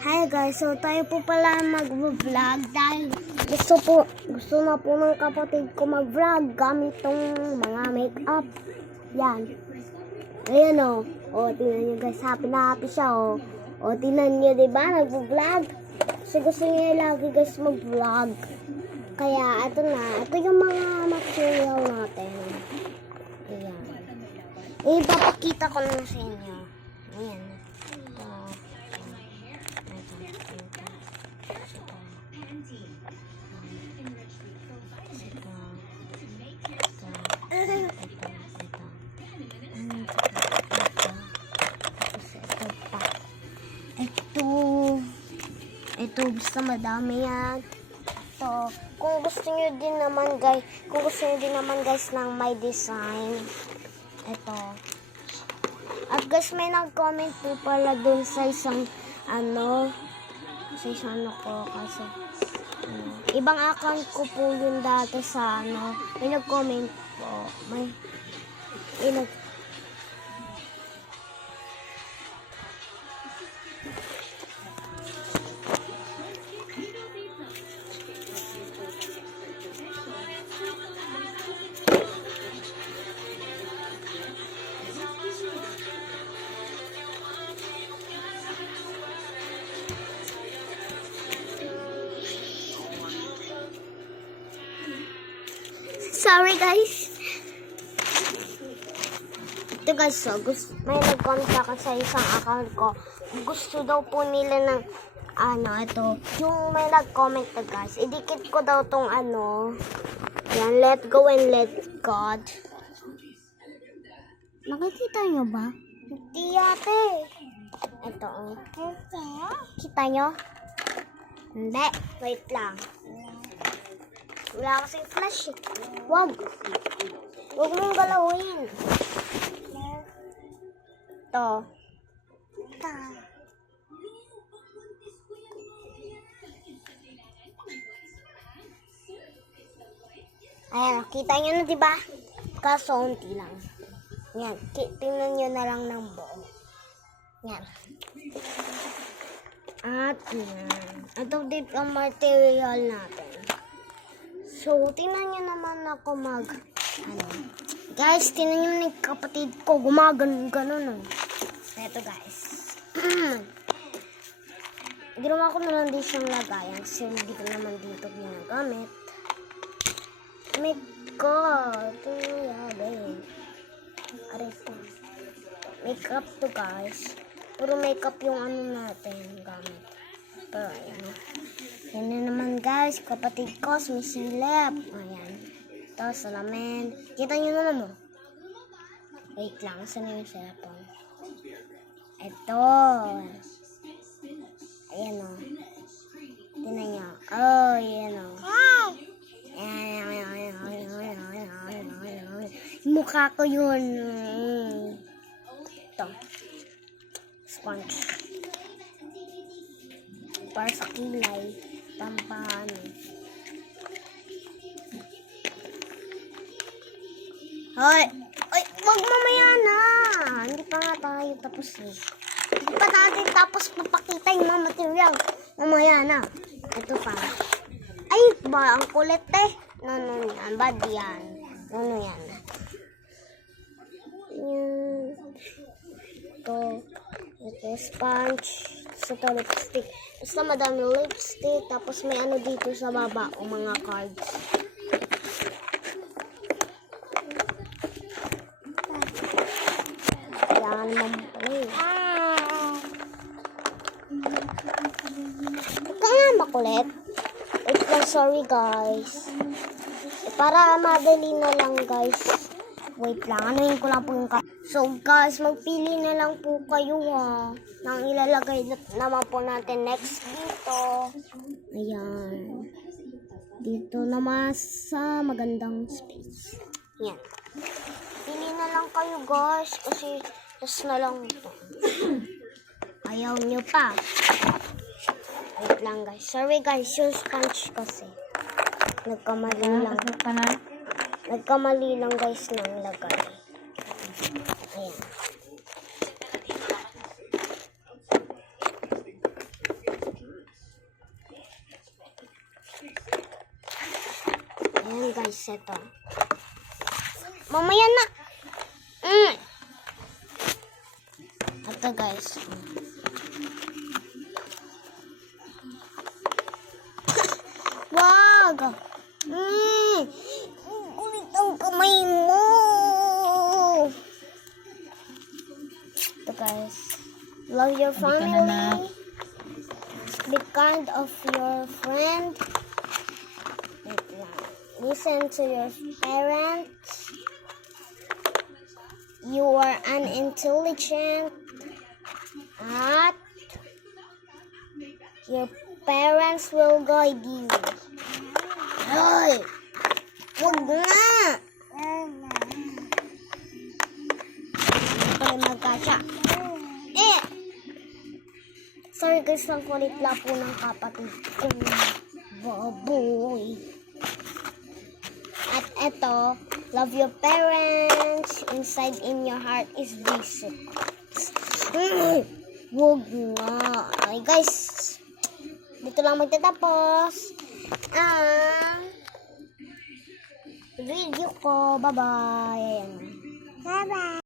Hi guys, so tayo po pala mag-vlog dahil gusto na po ng kapatid ko mag-vlog gamit tong mga make-up. Yan. Ayan o. O, tingnan nyo guys, happy na happy siya o. O, tingnan nyo, diba? Nag-vlog. Kasi gusto niya lagi guys mag-vlog. Kaya, ito na. Ito yung mga material natin. Ayan. Ipapakita ko na sa inyo. Ayan. Ito basta madami yan. So, kung gusto niyo din naman guys ng may design, ito. At guys, may nag-comment po pala dun sa isang ko kasi ibang account ko po yun dati sa may nag-comment po. Sorry guys. Ito guys, so may nag-comment ako sa isang account ko. Gusto daw po nila ng ito. Yung may nag-comment na guys. Idikit ko daw tong yan, let go and let God. Nakikita nyo ba? Hindi ate. Ito Kita nyo? Hindi. Wait lang. Wala kasing flash eh. Wag mong galawin. Ito. Ayan, kita nyo na diba? Kaso unti lang. Yan, tingnan nyo na lang ng buo. Yan. At yan. Ito din ang material natin. So, tingnan nyo naman ako guys, tingnan nyo ng kapatid ko, gumagano-ganon. Ito guys. Ginawa ko na lang din siyang lagayan kasi hindi ko naman dito ginagamit. Ito yabe. Arito. Makeup to guys. Puro makeup yung natin gamit. Pero ayan yan na naman guys, kapatid ko, sumisilip. Ayan. Ito, salamin. Kita nyo naman mo. Wait lang, saan na yung cellphone? Ito. Ayan o. Tingnan nyo. Oh, ayan o. Mukha ko yun. Ito. Sponge. Para sa kilay. Tampahan. Hoy! Ay, wag mamaya na! Hindi pa nga tayo tapos eh. Hindi pa natin tapos papakita yung mga material. Mamaya na. Ito pa. Ay, ba? Ang kulit eh. No, yan. Bad yan. No, yan. Ito sponge. Ito lipstick. Basta madami lipstick. Tapos may dito sa baba o mga cards. Yan naman pala eh. Ito nga makulit. Wait lang, sorry guys. Para madali na lang guys. Wait lang, anuhin ko lang po yung So guys, magpili na lang po kayo nang ilalagay naman po natin next dito. Ayan. Dito naman sa magandang space. Ayan. Pili na lang kayo guys kasi just na lang ito. Ayaw nyo pa. Wait lang guys. Sorry guys, yung sponge kasi. Nagkamali lang. Nagkamali lang guys ng lagay. Ayan. lang guys, ito. Mamaya na. Ito guys. Wag! Ulit ang kamay mo! Ito guys. Love your family. Be kind of your friend. Listen to your parents. You are unintelligent. At your parents will guide you. Ay! Huwag na! Pwede magkasya. Sorry guys, ang kulit lang po ng kapatid kong baboy. At eto, love your parents. Inside in your heart is decent. Huwag nga. Ay guys, dito lang magtatapos ang video ko. Bye-bye. Bye-bye.